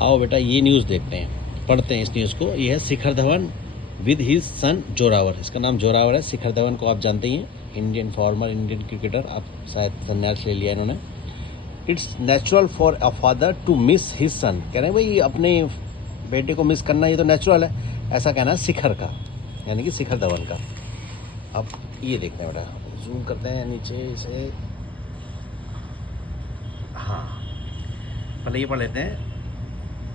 आओ बेटा ये न्यूज़ देखते हैं, पढ़ते हैं इस न्यूज़ को। ये है Shikhar Dhawan with his son Zoravar. इसका नाम जोरावर है। शिखर धवन को आप जानते ही हैं, इंडियन फॉर्मर इंडियन क्रिकेटर। आप शायद संन्यास ले लिया इन्होंने। It's natural for a father to miss his son. कह रहे हैं भाई अपने बेटे को मिस करना ये तो नेचुरल है, ऐसा कहना है शिखर का, यानी कि शिखर धवन का। अब ये देखते हैं बेटा, जूम करते हैं नीचे इसे। हाँ, पहले ये पढ़ लेते हैं।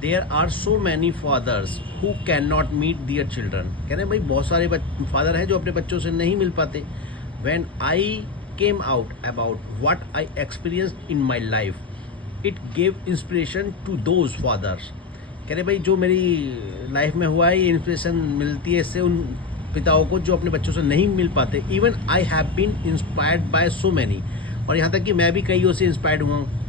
There are so many fathers who can not meet their children. कह रहे हैं भाई बहुत सारे फादर हैं जो अपने बच्चों से नहीं मिल पाते। When I came out about what I experienced in my life, it gave inspiration to those fathers. कह रहे भाई जो मेरी लाइफ में हुआ है ये इंस्पिरेशन मिलती है इससे उन पिताओं को जो अपने बच्चों से नहीं मिल पाते। Even I have been inspired by so many. और यहाँ तक कि मैं भी कईयों से इंस्पायर्ड हुआ हूँ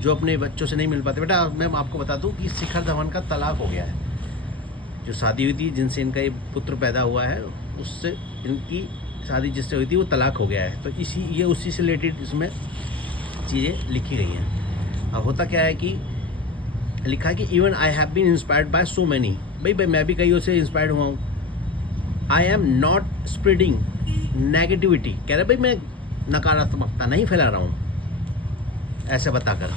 जो अपने बच्चों से नहीं मिल पाते। बेटा मैं आपको बता दूं कि शिखर धवन का तलाक हो गया है। जो शादी हुई थी जिनसे इनका ये पुत्र पैदा हुआ है, उससे इनकी शादी जिससे हुई थी वो तलाक हो गया है। तो ये उसी से रिलेटेड इसमें चीज़ें लिखी गई हैं। अब होता क्या है कि लिखा है कि even I have been inspired by so many. भाई मैं भी कईयों से इंस्पायर्ड हुआ हूँ। I am not spreading negativity. कह रहे भाई मैं नकारात्मकता नहीं फैला रहा हूँ ऐसे बताकर।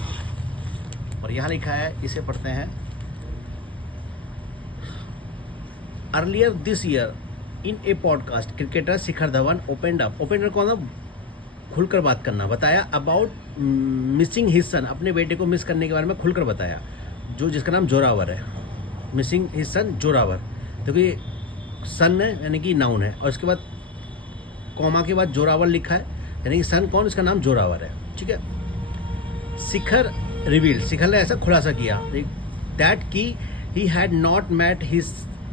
और यहाँ लिखा है, इसे पढ़ते हैं। Earlier this year in a podcast cricketer Shikhar Dhawan opened up. Opener को मतलब खुलकर बात करना, बताया अबाउट मिसिंग हिज सन। अपने बेटे को मिस करने के बारे में खुलकर बताया, जो जिसका नाम जोरावर है। Missing his son Zorawar. देखो ये सन है यानी कि नाउन है, और इसके बाद कॉमा के बाद जोरावर लिखा है, यानी कि सन कौन, इसका नाम जोरावर है। ठीक है। शिखर रिवील, शिखर ने ऐसा खुलासा किया दैट कि he had not met his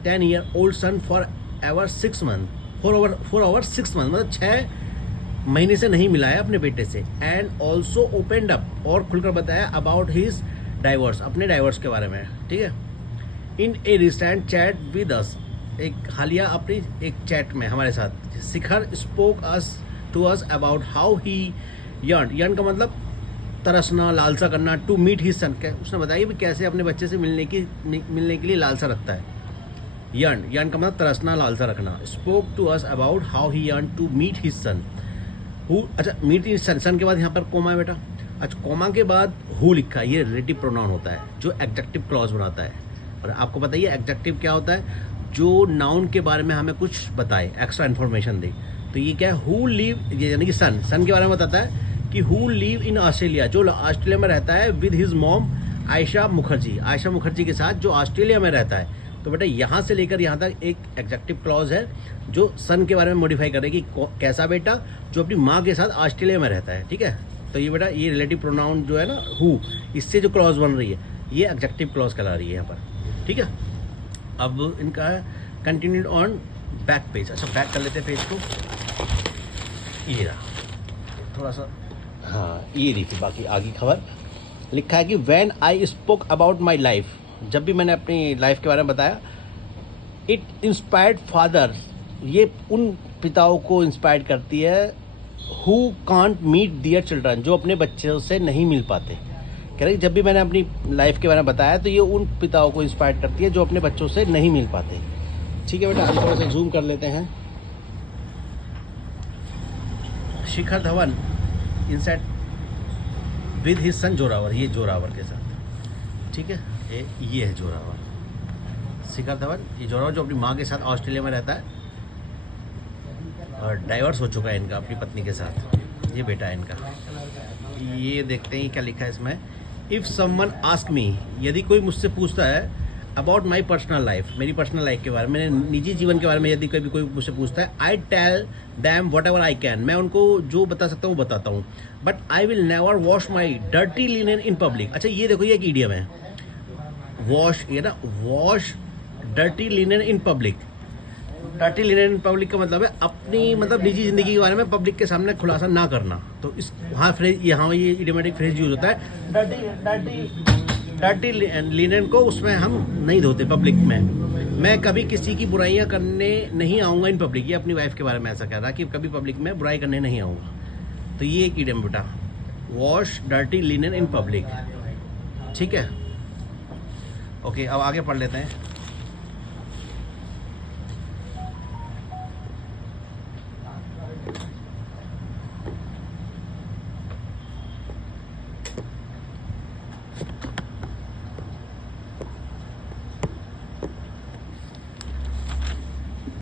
10-year-old son for over 6 months, for over 6 months, मतलब 6 महीने से नहीं मिला है अपने बेटे से। एंड ऑल्सो ओपनड अप, और खुलकर बताया अबाउट हिज डाइवोर्स, अपने डाइवोर्स के बारे में। ठीक है। In a recent chat with us, एक हालिया अपनी एक चैट में हमारे साथ, Shikhar spoke us to us about how he yearn का मतलब तरसना, लालसा करना, टू मीट हिज सन। उसने बताया कि कैसे अपने बच्चे से मिलने के लिए लालसा रखता है। यर्न का मतलब तरसना, लालसा रखना। Spoke to us about how he yearn to meet his son. अच्छा, मीट हिज सन के बाद यहाँ पर कोमा है बेटा। अच्छा, कोमा के बाद हु लिखा है, ये रिलेटिव प्रोनाउन होता है जो एडजेक्टिव क्लॉज बनाता है। और आपको बताइए एडजेक्टिव क्या होता है, जो नाउन के बारे में हमें कुछ बताए, एक्स्ट्रा इन्फॉर्मेशन दे। तो ये क्या है, हु लिव, ये यानी कि सन के बारे में बताता है कि हु लिव इन ऑस्ट्रेलिया, जो ऑस्ट्रेलिया में रहता है, with his mom Ayesha Mukherjee के साथ, जो ऑस्ट्रेलिया में रहता है। तो बेटा यहाँ से लेकर यहाँ तक एक एडजेक्टिव क्लॉज है जो सन के बारे में मॉडिफाई कर रहे हैं कि कैसा बेटा जो अपनी माँ के साथ ऑस्ट्रेलिया में रहता है। ठीक है। तो ये बेटा ये रिलेटिव प्रोनाउन जो है ना हु, इससे जो क्लॉज बन रही है ये एडजेक्टिव क्लॉज कहला रही है यहाँ पर। ठीक है। अब इनका कंटिन्यूड ऑन बैक पेज। अच्छा, बैक कर लेते हैं पेज को। ये रहा थोड़ा सा, हाँ ये देखिए बाकी आगे खबर। लिखा है कि when I spoke about my life, जब भी मैंने अपनी लाइफ के बारे में बताया, इट इंस्पायर्ड फादर, ये उन पिताओं को इंस्पायर करती है who can't meet their children, जो अपने बच्चों से नहीं मिल पाते। कह रहे जब भी मैंने अपनी लाइफ के बारे में बताया तो ये उन पिताओं को इंस्पायर करती है जो अपने बच्चों से नहीं मिल पाते। ठीक है बेटा, हम थोड़ा सा जूम कर लेते हैं। Shikhar Dhawan inset with his son Zoravar, ये जोरावर के साथ। ठीक है, ये है जोरावर, शिखर धवन। ये जोरावर जो अपनी माँ के साथ ऑस्ट्रेलिया में रहता है और डाइवर्स हो चुका है इनका अपनी पत्नी के साथ। ये बेटा है इनका। ये देखते हैं क्या लिखा है इसमें। इफ़ समवन आस्क मी, यदि कोई मुझसे पूछता है अबाउट माई पर्सनल लाइफ, मेरी पर्सनल लाइफ के बारे में, मेरे निजी जीवन के बारे में यदि कोई मुझसे पूछता है, I tell them whatever I can, मैं उनको जो बता सकता हूँ वो बताता हूँ। But I will never wash my dirty linen in public. अच्छा, ये देखो ये एक ईडियम है, वॉश, ये ना wash dirty linen in public. Dirty linen in public का मतलब है अपनी मतलब निजी जिंदगी के बारे में पब्लिक के सामने खुलासा ना करना। तो इस वहाँ फ्रेज, यहाँ ये इडियोमेटिक फ्रेज यूज होता है। डर्टी लिनन को उसमें हम नहीं धोते पब्लिक में। मैं कभी किसी की बुराइयां करने नहीं आऊँगा इन पब्लिक, ये अपनी वाइफ के बारे में ऐसा कह रहा कि कभी पब्लिक में बुराई करने नहीं आऊँगा। तो ये एक इडियम बेटा, wash dirty linen in public. ठीक है। ओके, अब आगे पढ़ लेते हैं।